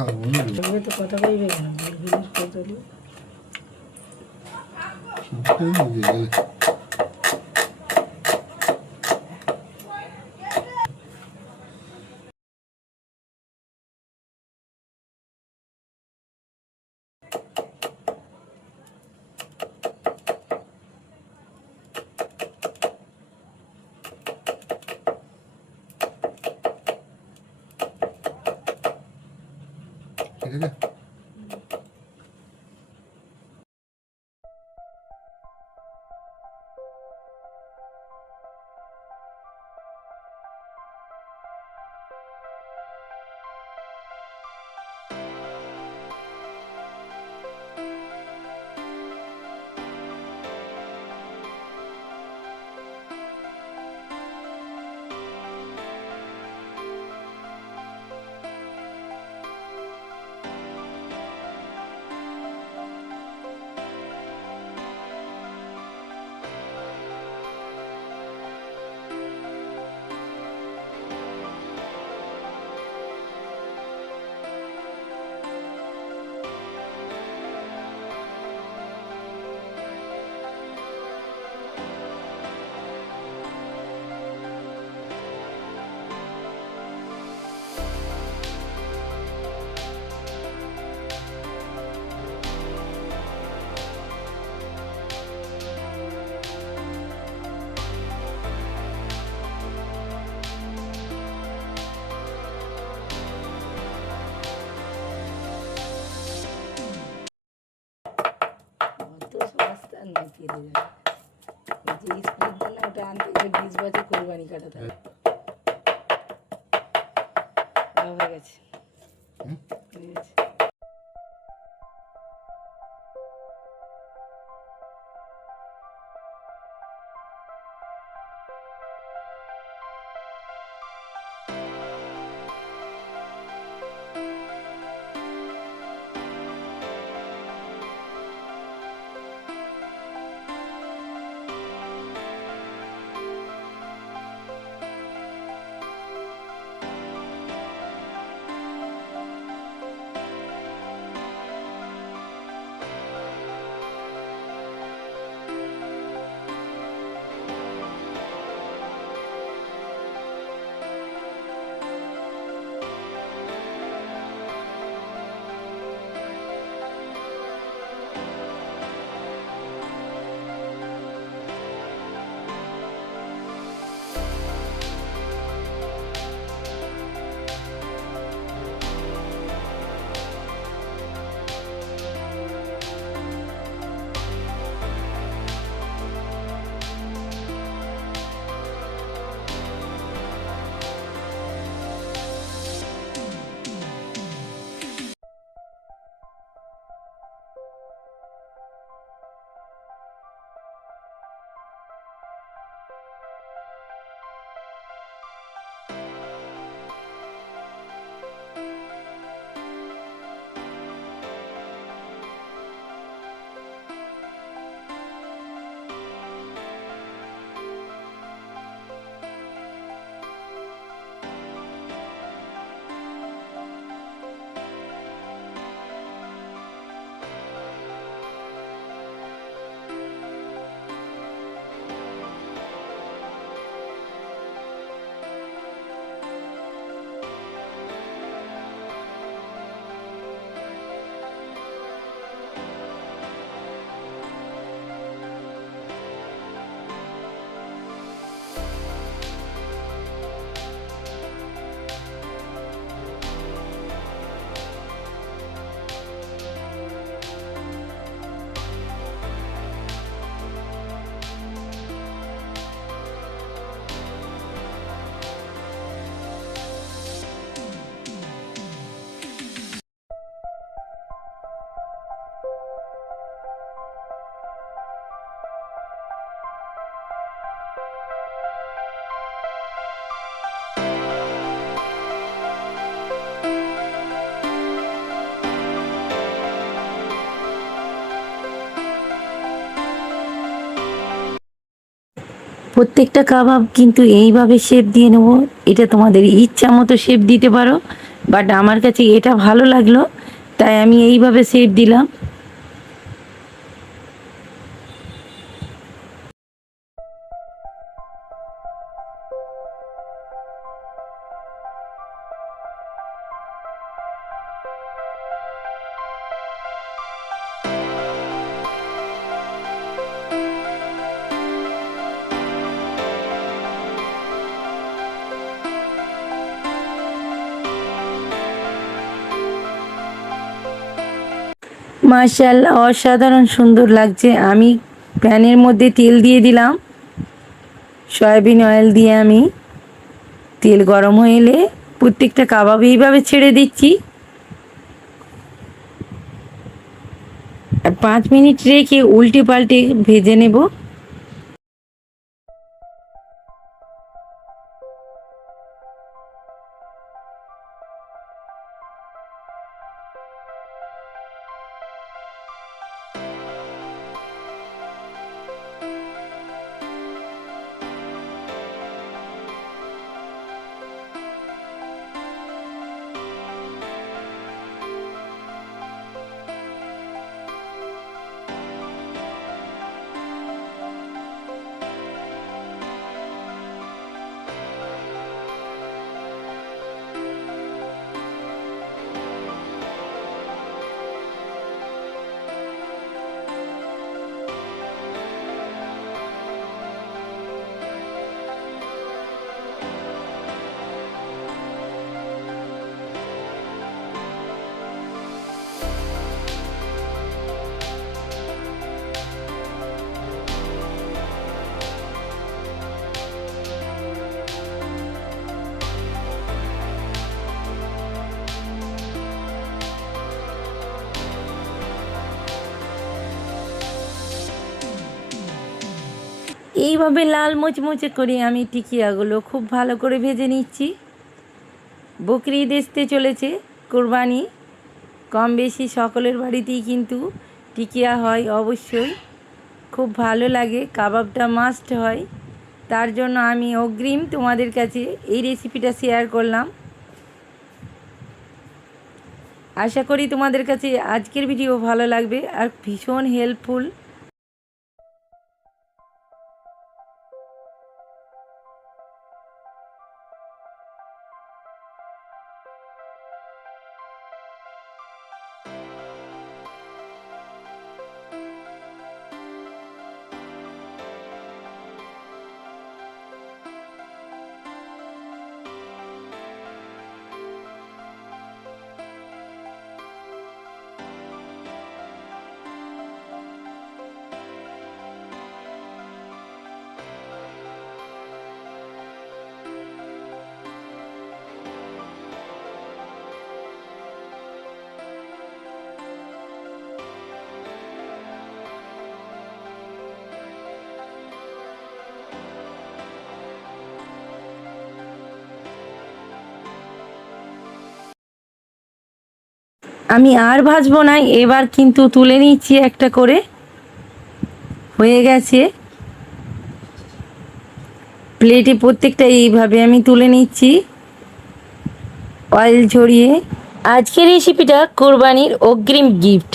খাবো না তো কথা কইবে কেন বিড়বিড় করতলি সবটাই বুঝে গেলে ঠিক আছে। তো সস্তা না দিয়ে দেবে যে স্প্লিট দেন না ওটা আনতে গেলে 20 বছর কোরবানি কাটাতে হবে হয়ে গেছে হয়ে গেছে প্রত্যেকটা কাবাব কিন্তু এইভাবে শেপ দিয়ে নেব। এটা তোমাদের ইচ্ছা মতো শেপ দিতে পারো, বাট আমার কাছে এটা ভালো লাগলো, তাই আমি এইভাবে শেপ দিলাম। মাশাআল্লাহ, অসাধারণ সুন্দর লাগছে। আমি প্যানের মধ্যে তেল দিয়ে দিলাম, সয়াবিন অয়েল দিয়ে আমি তেল গরম হয়ে এলে প্রত্যেকটা কাবাব এইভাবে ছেড়ে দিচ্ছি। আর 5 মিনিট রেখে উল্টে পাল্টে ভেজে নেব। এইভাবে লাল মুচমুচে করে আমি টিকিয়াগুলো খুব ভালো করে ভেজে নিচ্ছি। বকরি ঈদ আসতে চলেছে, কোরবানি। কম বেশি সকলের বাড়িতেই কিন্তু টিকিয়া হয় অবশ্যই, খুব ভালো লাগে, কাবাবটা মাস্ট হয়। তার জন্য আমি অগ্রিম তোমাদের কাছে এই রেসিপিটা শেয়ার করলাম। আশা করি তোমাদের কাছে আজকের ভিডিও ভালো লাগবে আর ভীষণ হেল্পফুল। আমি আর ভাজবো না, এবার কিন্তু তুলে নিচ্ছি একটা করে। হয়ে গেছে, প্লেটে প্রত্যেকটা এইভাবে আমি তুলে নিচ্ছি অয়েল ছড়িয়ে। আজকের রেসিপিটা কোরবানির অগ্রিম গিফট।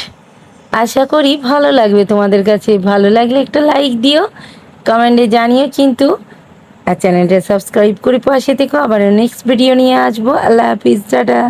আশা করি ভালো লাগবে তোমাদের কাছে। ভালো লাগলে একটা লাইক দিও, কমেন্টে জানিও কিন্তু। আর চ্যানেলটা সাবস্ক্রাইব করে পাশে থেকো। আবার নেক্সট ভিডিও নিয়ে আসবো। আল্লাহ হাফিজ, টাটা।